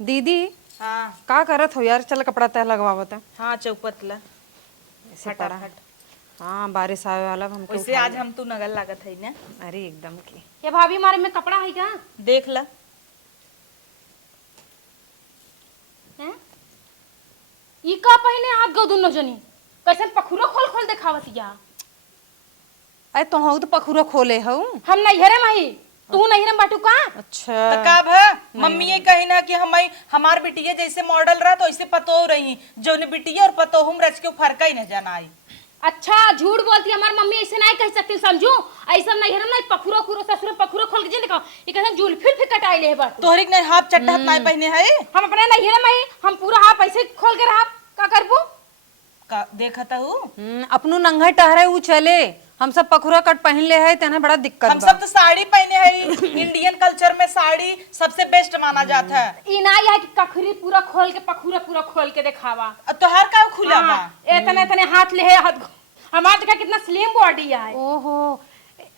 दीदी हाँ का करत हो यार? चल कपड़ा तय लगवावत है हाँ चौपतला ऐसे पड़ा है। हाँ बारिश आवे वाला अब हमके वैसे आज हम तू नगल लागत है ना। अरे एकदम की ये भाभी हमारे में कपड़ा है क्या? देख ला हैं? ई का पहने हाथ गो दोनों जनी कैसे पखुरो खोल खोल दिखावत या। अरे तो हूँ तो पखुरो खोले हूँ। हम नहीं हेरे माही तू नहीं रे बाटू का। अच्छा तो का भा मम्मी ये कही ना कि हमार बिटिया जैसे मॉडल रहा तो ऐसे पतो रही जो ने बिटिया और पतो हम रच के फर्क ही न जानाई। अच्छा झूठ बोलती हमारी मम्मी ऐसे नहीं कह सकती समझू। ऐसा नहीं हेरम नहीं पखुरो खुरो ससुर पखुरो खोल के जे दिखाओ ये कहन जुल्फी फिर कटाई ले बात तोहरी ने हाफ चड्ढा नहीं पहने है हम अपने नहीं हेरे माही हम पूरा हाथ ऐसे खोल के रहा का करबू। का देखता हूँ अपनू नंगा टहरे ऊ चले। हम सब पखुरा कट पहन ले है तेना बड़ा दिक्कत हम बा। सब तो साड़ी पहने हैं। इंडियन कल्चर में साड़ी सबसे बेस्ट माना जाता है। ई ना है कि कखरी पूरा खोल के पखुरा पूरा खोल के दिखावा। अब तोहार का खुला बा इतने इतने हाथ ले हाथ हमार देखा कितना स्लिम बॉडी है। ओहो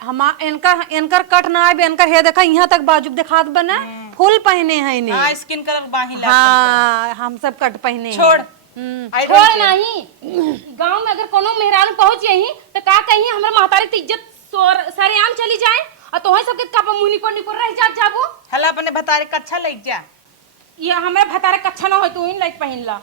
हम इनकर कट ना आए इनकर हे देखा यहाँ तक बाजू दिखात बना फुल पहने हैं इन्हें। हाँ स्किन कलर बाही लग हाँ हम सब कट पहने छोड़ हैं। I don't छोड़ care। नहीं गांव में अगर कोनो मेहरान पहुंच यही तो का कहीं हमारे महतारी की इज्जत सरेआम चली जाए और तोहे सबके कप मुंह निकोर निकोर रह जाबो। हला अपने बतारे का अच्छा लग जा। ये हमारे भतारे कच्छा ना हो तू इन लाइक पहन ला।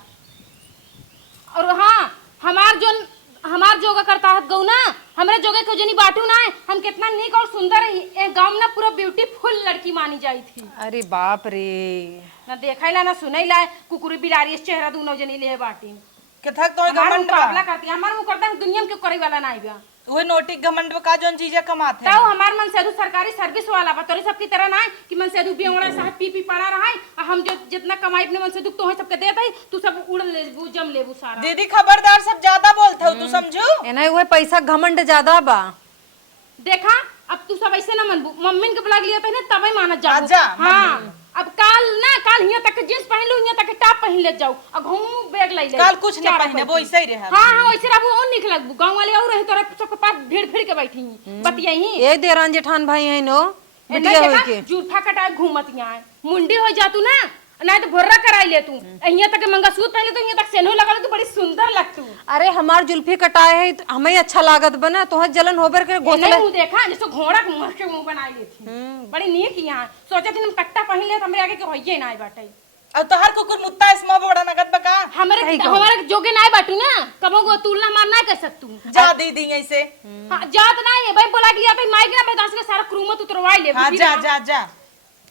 और हाँ हमार जोगा करता है गौ ना हमरे जोगे को जनी बाटू ना है हम कितना नीक और सुंदर है गांव में पूरा ब्यूटीफुल लड़की मानी जाई थी। अरे बाप रे ना देखैला ना सुनैला कुकुरी बिलारी चेहरा दोनों जनी ले बाटी के थक तो हमारा घमंड मुकाबला बा करती हमारा मुकरदा दुनिया में क्यों करे वाला ना आइबा। ओए नोटी घमंड का जोन चीजें कमाते तब हैं। हमार मन सेदू सरकारी सर्विस वाला बा तोरी सबकी तरह ना है कि मन सेदू बेवड़ा साहब पी पड़ा रहा है और हम जो जितना कमाई अपने मन सेदू तो सबके देत है तू सब उड़ लेबू जम लेबू सारा। दीदी खबरदार सब ज्यादा बोलते हो तू समझू। एना हुए पैसा घमंड ज्यादा बा। देखा अब तू सब ऐसे ना मनबू मम्मी के ब्लॉग लिया था तब ही मानत जाबू। आजा, हां अब काल हिया तक जींस पहन लू हिया तक टॉप पहन ले जाऊ और घूमू बैग लै ले कल कुछ नहीं पहने वो ऐसे ही रहे। हां वैसे रहबू और निक लगबू गांव वाले और रहे तोरा सबके पास भीड़ भीड़ के बैठी बतियाही ये देरान जेठान भाई है नो बिटिया होई के जूठा कटाए घूमत यहाँ मुंडी हो जातू ना नहीं तो भोर्रा कराई ले तू यहाँ तक मंगलसूत्र पहले तो यहाँ तक सेनो लगा ले तू बड़ी सुंदर लगतू। अरे हमार जुल्फी कटाए है तो हमें अच्छा लागत बना तो जलन होबर के नहीं मुंह देखा जैसे घोड़ा के मुंह के मुंह बनाई लेती बड़ी नीक यहाँ सोचे थी हम कट्टा पहन ले हमरे आगे के होइए ना बाटे अब तो हर कुकुर मुत्ता इसमा बड़ा नगद बका हमारे जोगे ना बाटू ना कबो गो तुलना मार ना कर सकतू जा दीदी ऐसे। हां जात ना है भाई बोला लिया भाई माइक ना बेदास के सारा क्रूमत उतरवाई ले। हाँ जा जा जा।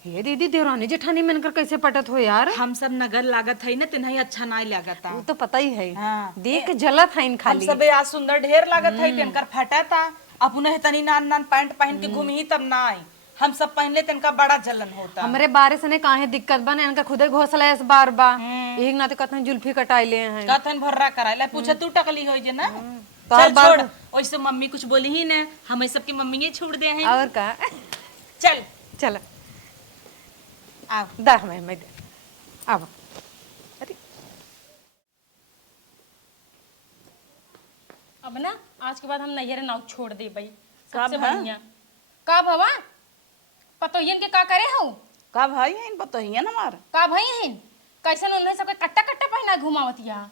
ये दीदी देवरानी जेठानी मनकर कैसे पटत हो यार? हम सब नगर लागत है ना तेना अच्छा नहीं लागता। वो तो पता ही है। हाँ। देख जलत है इन हम खाली। सब आज सुंदर ढेर लागत है इनकर फटा था अपने तनी नान नान पैंट पहन के घूमी तब ना आई हम सब पहनले तनका बड़ा जलन होता। हमरे बारिश ने काहे दिक्कत बने इनका खुदे घोसला इस बार बा एक ना तो कतन जुल्फी कटाई ले हैं कथन भर्रा कराइला पूछे तू टकली होई जे ना। तो चल बार- छोड़ वैसे मम्मी कुछ बोली ही ना हम सबकी मम्मी ये छोड़ दे हैं। और का चल चल आओ दा मैं दे अब अरे अब ना आज के बाद हम नैयर नाव छोड़ दे भाई का सबसे भा? बढ़िया का भवा पतोहियन के का करे हो का भाई है इन बतहिया ना मार का भई हिन कैसन उन्हें सबके कट्टा कट्टा पहना घुमावतिया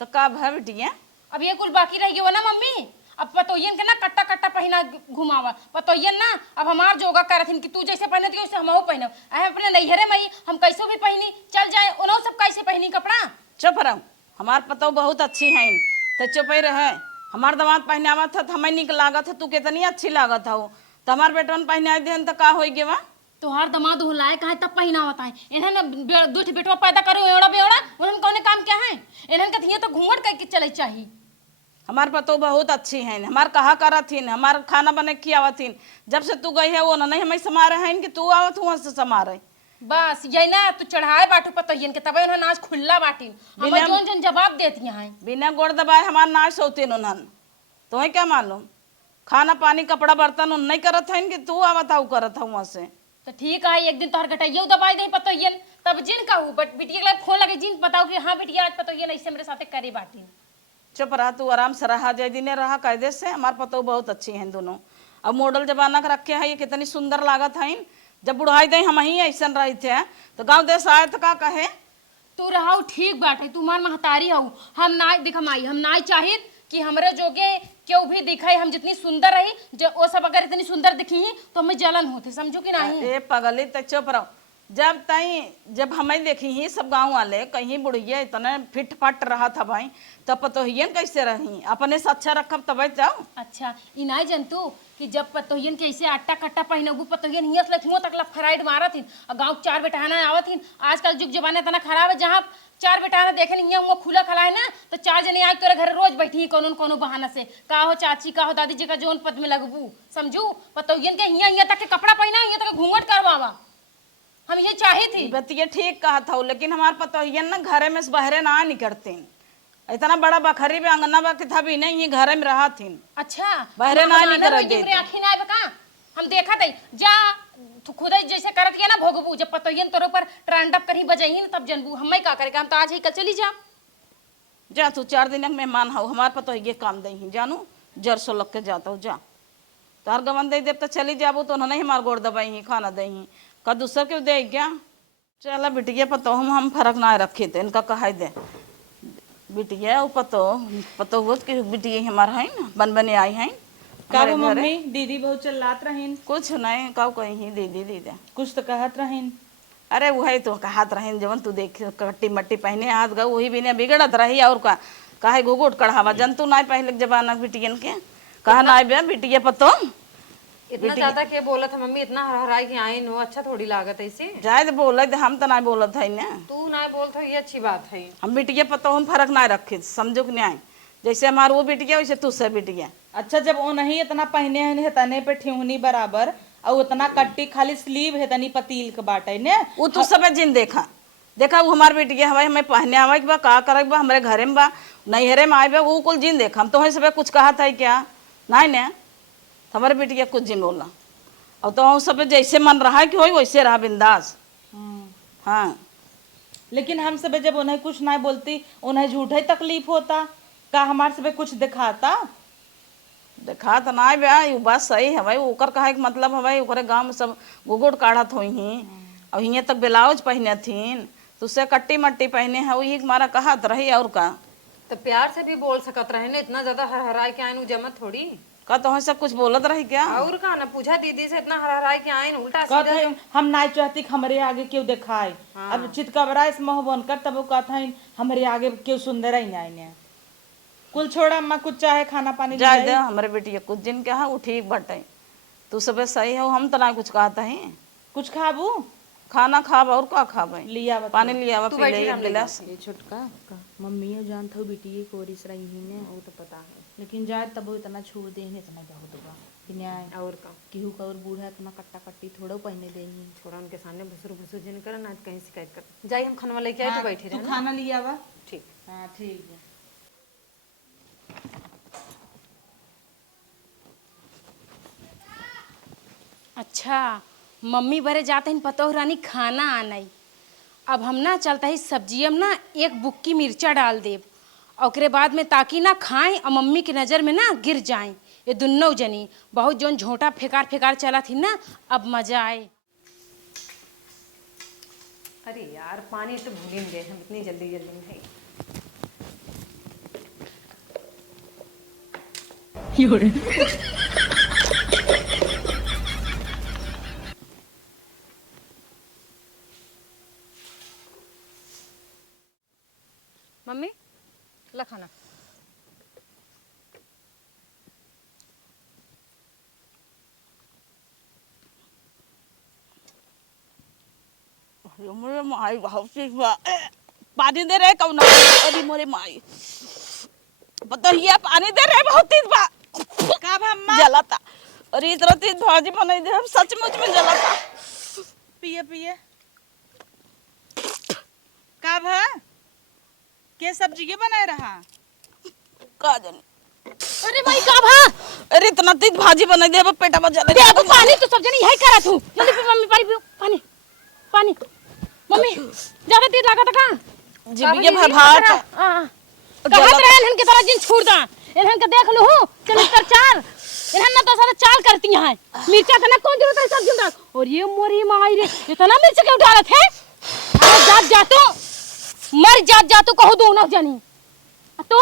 तो का भा बिटिया अब ये कुल बाकी रह गयो ना मम्मी अब पतोहियन के ना कट्टा कट्टा पहना घुमावा पतोहियन ना अब हमार जोगा करथिन कि तू जैसे पहनती वैसे हमहू पहनब अहे अपने नैहरे में ही हम कैसो भी पहनी चल जाए उन्हों सब कैसे पहनी कपड़ा। चुप रहो हमार पतो बहुत अच्छी है तो चुप ही रहे हमार दामाद पहने आवत था हमें निक लागत है तू कितनी अच्छी लागत हो तो हमार बेटवन पहने आए देन तो का होई गे वा तोहार दमाद हुलाए कहे तब पहनावत है इन्हें ना दूठ बेटवा पैदा करो एड़ा बेड़ा उन्हें कौन काम क्या है इन्हें कथिए तो घूंघट करके चले चाहिए। हमार पतो बहुत अच्छी है हमार कहा करथिन हमार खाना बने की आवथिन जब से तू गई है वो नहीं हमें समारे हैं कि तू आवत हुआ से समारे बस यही ना तू चढ़ाए बाटू पतोहियन के तब उन्हें आज खुल्ला बाटी हम जोन जोन जवाब देती हैं बिना गोड़ दबाए हमार नाश होते उन्हन तुम्हें क्या मालूम खाना पानी कपड़ा बर्तन उन नहीं करत है कि तू आवत आऊ करत हुआ से तो ठीक है एक दिन तोहर घटाइयो दबाई दे पतोहियन तब जिन कहू बट बिटिया के फोन लगे जिन बताओ कि हाँ बिटिया आज पतोहियन ऐसे मेरे साथे करे बाटी। चुप रहा तू आराम से रहा जय दिने रहा कायदे से हमार पतो बहुत अच्छी हैं दोनों अब मॉडल जमाना का रखे है ये कितनी सुंदर लागत है जब बुढ़ाई दे हम ही ऐसा रही थे तो गांव देश आए तो का कहे। तू रहाऊ ठीक बाटे, तू मार महतारी हऊ। हम ना देख माई, हम ना चाहिए कि हमरे जोगे क्यों भी दिखाई, हम जितनी सुंदर रही जो वो सब अगर इतनी सुंदर दिखी तो हमें जलन होती, समझू कि नहीं। ए पगली तो चुप रहो। जब हमें देखी ही सब गांव वाले कहीं बुढ़िया इतना फिट फट रहा था भाई, तब पतोहियन कैसे रही, अपने से अच्छा रखब तब जाओ। अच्छा ई नहीं जनतू कि जब पतोहियन के ऐसे आटा कट्टा पहनबू, पतोहियन हियां से हुआ तक फ्राइड मारत हिन और गांव 4 बेटाना आवत हिन। आजकल जुग जमाना इतना खराब है, जहाँ 4 बेटाना देखे नहीं हुआ खुला खला है ना, तो 4 जने आज तोरे घर रोज बैठी ही कोनो न कोनो बहाना से, का हो चाची का हो दादी जी का जोन पद में लगबू, समझू। पतोहियन के हियां हियां तक के कपड़ा पहना, हियां तक घूंघट करवावा, हम ये चाही थी। बतिया ठीक कहा था, लेकिन हमारे पतोहियन ना घरे में से बहरे ना निकलते, इतना बड़ा बखरी में अंगना बा था भी नहीं, ये घरे में रहा थी। अच्छा बहरे ना निकल देते आखी ना बका, हम देखा थे जा तू खुद जैसे करत है ना भोगबू, जब पतोहियन तोरे ऊपर ट्रांडअप करी बजाई तब जनबू। हम का करेगा, हम तो आज ही कल चली जा तू 4 दिन मेहमान हो, हमारे पतोहिये काम दे ही जानू, जर सो लग के जाता हूँ जा, तार गवन दे देव तो चली जाबू तो उन्होंने हमारे गोड़ दबाई ही खाना दे ही का दूसर के दे क्या। चला बिटिया पतो हम फर्क ना रखे थे, इनका कहा दे बिटिया वो पतो हुआ कि बिटिया हमारा है ना बन बने आई है। का वो मम्मी दीदी बहुत चिल्लात रहीन? कुछ नहीं का कहीं दीदी दीदी कुछ तो कहत रहीन। अरे वही तो कहत रहीन जवन तू देख कट्टी मट्टी पहने हाथ गा वही भी नहीं बिगड़त रही, और का काहे घुघुट कढ़ावा जंतु ना पहले के जमाना बिटियन के कहा ना बे बिटिया पतो इतना ज्यादा के बोलत है मम्मी, इतना हराई के आई नो, अच्छा थोड़ी लागत है इसे। जायद बोलत हम तो ना बोलत है ना, तू ना बोलत हो ये अच्छी बात है। हम बिटिया पतो हम फर्क ना रखे, समझो कि नहीं, जैसे हमार वो बिटिया वैसे तू से बिटिया। अच्छा जब वो नहीं इतना पहने है तने पे ठेहुनी बराबर और उतना कट्टी खाली स्लीव है तनी पतील के बाटे ने, वो तू सब जिन देखा वो हमार बिटिया हवाई हमें पहने आवा बा का करे बा हमारे घरे में बा नैहरे में आए बा वो कुल जिन देखा। हम तो सब कुछ कहा था क्या नहीं ने, हमारे बिटिया कुछ जिन बोला और तो हम सब जैसे मन रहा कि हो वैसे रहा बिंदास। हाँ लेकिन हम सब जब उन्हें कुछ ना बोलती उन्हें झूठे तकलीफ होता, का हमारे सब कुछ दिखाता देखा तो ना बा ये बात सही है भाई, ओकर कहे के मतलब है भाई ओकरे गांव में सब गुगुड़ काढ़त हो ही और हियाँ तक ब्लाउज पहने थीन, तुझसे कट्टी मट्टी पहने है वही हमारा कहत रही। और का तो प्यार से भी बोल सकत रहे ना, इतना ज्यादा हराई के आए जमत थोड़ी का तो सब कुछ बोलत रही क्या। और का ना पूछा दीदी से, इतना हराई के आए उल्टा कहते हैं हम ना चाहती कि हमारे आगे क्यों दिखाए। अब चितकबरा इस मोह बनकर तब वो कहता है हमारे आगे क्यों सुंदर ही नहीं। कुल छोड़ा अम्मा कुछ चाहे खाना पानी जाए दे हमारे बेटिया कुछ दिन क्या है वो ठीक बटे, तू सब सही हो, हम तो ना कुछ कहता है। कुछ खाबू खाना खाब और का खाब लिया पानी लिया पी ले एक गिलास। ये छोटका मम्मी जानता हूँ बेटी कोरिस रही है वो तो पता है, लेकिन जाए तब इतना छोड़ दे इतना बहुत बा कि न्याय और का केहू का और बूढ़ा इतना कट्टा कट्टी थोड़ा पहने दे छोड़ा उनके सामने भसुर भसुर जिन कर ना कहीं शिकायत कर जाई, हम खाना लेके आए तो बैठे तू रहे खाना लिया वा। ठीक। हाँ ठीक है। अच्छा मम्मी बरे जाते हैं पतोह रानी खाना आनाई, अब हम ना चलता ही सब्जियम ना एक बुक्की मिर्चा डाल देव और ओकरे बाद में ताकि ना खाएं और मम्मी की नज़र में ना गिर जाएं ये दोनों जनी। बहुत जोन झोंटा फेकार फेकार चला थी ना, अब मजा आए। अरे यार पानी तो भूल ही गए हम, इतनी जल्दी जल्दी में है। मम्मी ला खाना। मोरे माई बहुत चीज बा पानी दे रहे कौन अरे मोरे माई पता ही पानी दे रहे बहुत चीज बा का अम्मा जलाता। अरे इतना चीज भाजी बनाई दे हम सचमुच में जलाता। पिए पिए का भा के सब्जी के बनाए रहा का जाने। अरे भाई का भा, अरे इतना तेज भाजी बनाई दे अब पेटा में जले दे अब पानी तो सब जने यही करा तू, जल्दी पी मम्मी पानी पियो पानी पानी। मम्मी ज्यादा तेज लागत का जीविए भात कहत रहे इनहन के तरह जिन छोड़ दा, इनहन के देख लू चल कर चार इनहन ना तो सारा चाल करती हैं मिर्चा का ना कौन जरूरत है सब्जी में और ये मोरी माई रे इतना मिर्च क्यों डालत है? अरे जात जा तू, मर जात तू कहू दो ना जानी तो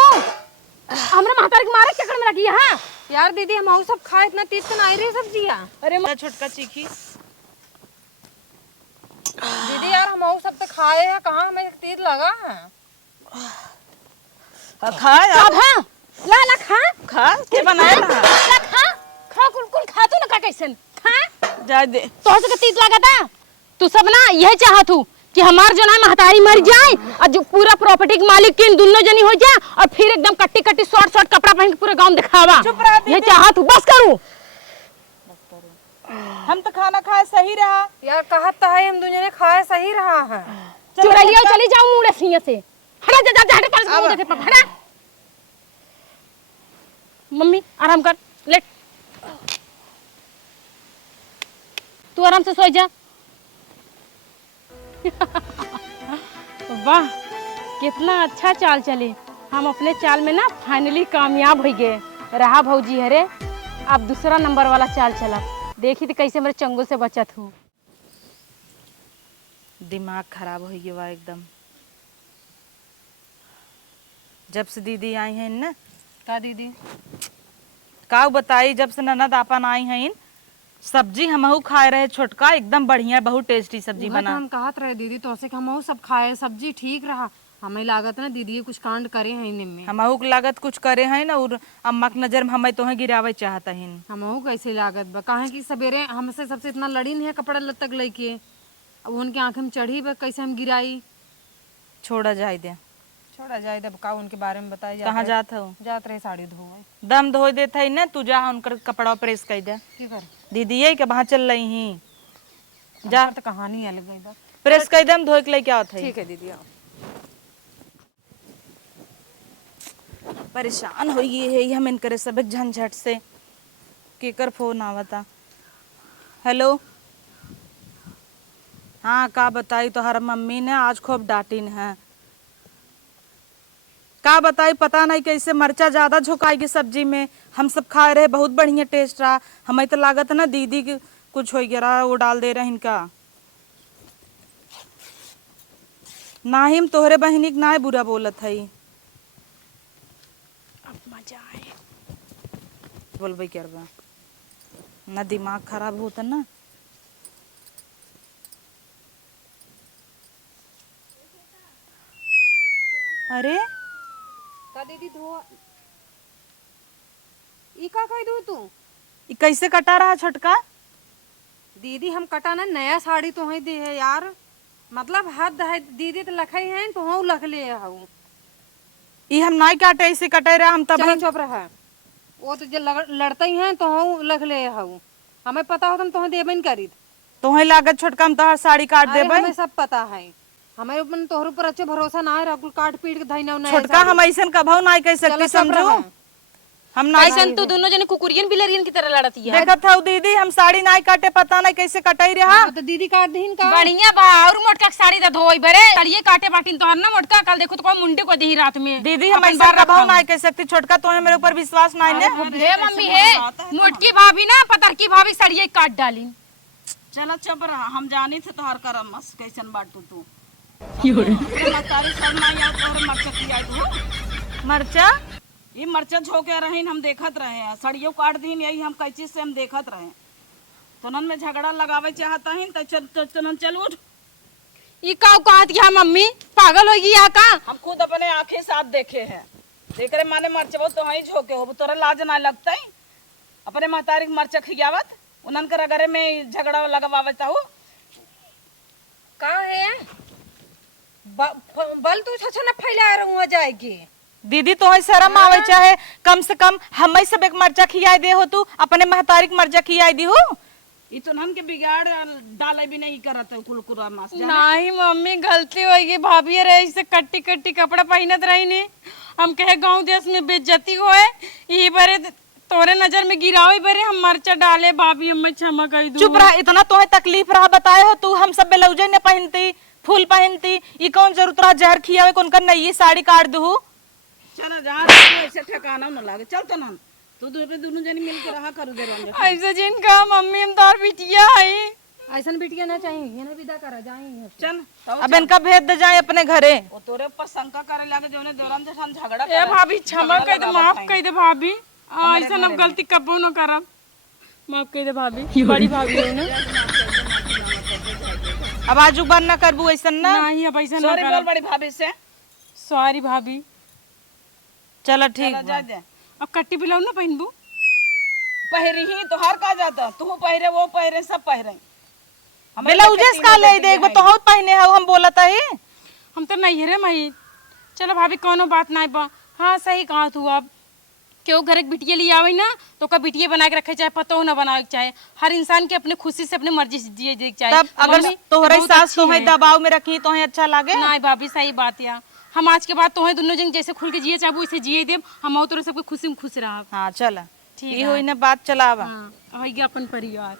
हमरा महतारी के मारे चक्कर में लगी हां। यार दीदी हम सब खाए इतना तीत तो नहीं रही सब्जियां। अरे छोटका चीखी दीदी यार हम सब तो खाए हैं, कहाँ हमें तीत लगा है। खा यार, अब हां ला ला खा खा के बनाया ना, ला खा खा कुल खा तू ना का कैसन खा जा दे। तो से तीत लगता तू सब ना यही चाहत हूँ कि हमार जो ना महतारी मर जाए और जो पूरा प्रॉपर्टी के मालिक के दोनों जनी हो जाए और फिर एकदम कट्टी कट्टी शॉर्ट कपड़ा पहन के पूरे गांव में दिखावा। ये चाहत हूँ, बस करूँ। हम तो खाना खाए सही रहा यार कहा तो है हम दुनिया ने खाए सही रहा है। चुरैया चली जाऊं मुड़े सिंह से, हटा जा जा हटा कर मुंह देखे पर हटा। मम्मी आराम कर, लेट तू आराम से सो जा। वाह कितना अच्छा चाल चले, हम अपने चाल में ना फाइनली कामयाब हो गए। रहा भौजी हरे अब दूसरा नंबर वाला चाल चला, देखी तो कैसे मेरे चंगुल से बचत हूँ। दिमाग खराब हो गया एकदम। जब से दीदी आई हैं ना, का दीदी का बताई, जब से ननद आपन आई हैं सब्जी हमहू खाए रहे छोटका, एकदम बढ़िया बहुत टेस्टी सब्जी वहाँ तो बना। हम कहत रहे दीदी तो से हम सब खाए, सब्जी ठीक रहा। हमें लागत ना दीदी कुछ कांड करे हैं इनमें। हमहू के लागत कुछ करे हैं ना, और अम्मा के नजर में हमें तोहे गिरावे चाहता हैं। हमहू कैसे लागत बा, काहे कि सवेरे हमसे सबसे इतना लड़ी नहीं है कपड़ा लत्तक लेके, अब उनके आंखें में चढ़ी बा, कैसे हम गिराई। छोड़ा जाए दे, छोड़ा जाए दब का उनके बारे में बताई। कहाँ जात हो? जात रहे साड़ी धोए। दम धो देता है ना, तू जा उनकर कपड़ा प्रेस कर दे। ठीक है दीदी यही के वहाँ चल रही ही, जा तो कहानी अलग गई बा। प्रेस कर दे, धोए के लिए क्या होता है। ठीक है दीदी आओ। परेशान हो गई है हम इनकरे सब झंझट से। केकर फोन आवता। हेलो, हाँ का बताई तो हर मम्मी ने आज खूब डांटिन है। का बताई पता नहीं कैसे मरचा ज्यादा झोंकाएगी सब्जी में। हम सब खा रहे बहुत बढ़िया टेस्ट रहा, हमें तो लागत ना दीदी की कुछ हो गया वो डाल दे रहे इनका। ना ही हम तोहरे बहनी के ना बुरा बोलत है। मजा आए बोलबे क्या बा, ना दिमाग खराब होता ना। अरे का दीदी धो ई का कह दू तू? ये कैसे कटा रहा छोटका? दीदी हम कटाना नया साड़ी तो है दे है यार, मतलब हद है दीदी तो लखई है तो हम लख ले हूँ। ये हम नहीं काटे, ऐसे कटे रहा हम तब चल चुप रहा, वो तो जो लड़ते ही हैं तो हम लख ले हूँ। हमें पता हो तुम तो देबे नहीं करी। तो लागत छोटका हम तोहर साड़ी काट अरे देबे। हमें सब पता है, हमें अपन तोहर ऊपर अच्छे भरोसा ना है, कुल काट पीट के धइना ना छोटका हम ऐसा कभू नहीं कह सकती, समझो हम नहीं। कैसन तू दोनों जने कुकुरियन बिलरियन की तरह लड़ती है। देखत था दीदी हम साड़ी नहीं काटे, पता नहीं कैसे कटाई रहा। तो दीदी काट दीन का बढ़िया बा और मोटका के साड़ी दा धोई बरे तड़िए काटे बाटिन तोहर ना मोटका कल देखो तो कोई मुंडे को दी रात में। दीदी हम ऐसा कभू नहीं कह सकती छोटका, तो मेरे ऊपर विश्वास नहीं है। हे मम्मी हे मोटकी भाभी ना पतरकी भाभी सड़िए काट डाली। चला चुप रहा, हम जानी थे तोहर करम मस कैसन बाटू तू। तारी सब ना याद तोहर मरचा खियाई तू। मरचा ये मरचा झोंके रहीन, हम देखत रहे हैं सड़ियों काट दीन, यही हम कई चीज से हम देखत रहे। तनन में झगड़ा लगावे चाहता है तो चलन चल उठ। ये का कहत क्या मम्मी पागल होगी या का? हम खुद अपने आंखें साथ देखे हैं, देख रहे माने मरचा तो वही झोंके हो, तोरा लाज ना लगता है अपने महतारी मरचा खियावत, उनन कर अगरे में झगड़ा लगवावत हो। का है बल तू छछ न फैला रहूं जाएगी। दीदी तो शर्म आवे चाहे कम से कम हम सब एक मरचा खियाई दे हो, तू अपने महतारी के मरचा खियाई दी हो। ये तो नन के बिगाड़ डाले भी नहीं करत कुलकुरा मास नहीं मम्मी गलती होगी, भाभी रे ऐसे कट्टी कट्टी कपड़ा पहनत रही ने, हम कहे गांव देश में बेइज्जती होए यही बरे तोरे नजर में गिरावे बरे हम मरचा डाले। भाभी हम क्षमा कर दू। चुप रहा, इतना तो तकलीफ रहा बताए हो तू, हम सब ब्लाउजे ने पहनती फूल पहनती, ये कौन जरूरत रहा जहर खियावे कौन कर नई साड़ी काट दू। चला जहाँ ऐसे ठिकाना न लागे, चल तो नन तू दोनों जनी मिल के रहा करू दे ऐसे जिनका मम्मी हम तोर बिटिया है ऐसन बिटिया ना चाहिए, ये ना विदा करा जाए। चल अब इनका भेज दे जाए अपने घरे। वो तोरे ऊपर शंका करे लागे जो ने देवराम जैसा झगड़ा ए करे। भाभी क्षमा कर दे, माफ कर दे भाभी। ऐसा अब गलती कबो न करब, माफ कर दे भाभी। बड़ी भाभी हो ना। अब आजू बंद ना करबू ऐसा ना। नहीं अब ऐसा न सॉरी बोल करब। बड़ी भाभी से। सॉरी भाभी। चलो ठीक चला बा। जा दे। अब कट्टी पिलाऊ ना पहनबू। पहरी ही तो हर का जाता, तू पहरे वो पहरे सब पहरे। ब्लाउजेस का ले दे, एक बार तो हम पहने हो, हम बोलत है। हम तो नहीं रे मई। चलो भाभी कोनो बात नहीं बा। हाँ सही कहा तू। अब क्यों घर एक बिटिया लिए आवे ना तो का बिटिया बना के रखे, चाहे पतो ना बनावे के चाहे। हर इंसान के अपने खुशी से अपने मर्जी से जिए के चाहे। तब अगर मम्मी तोहरे बहुत सास अच्छी तोहे है। दबाव में रखी तो अच्छा लागे। नहीं भाभी सही बात या हम आज के बाद तो दोनों जन जैसे खुल के जिए चाहबो वैसे जिए देब। हम तोरे सबके खुशी में खुश रहब। हाँ चल ठीक ये हुई ना बात, चला आवा। हाँ हो गया अपन परिवार।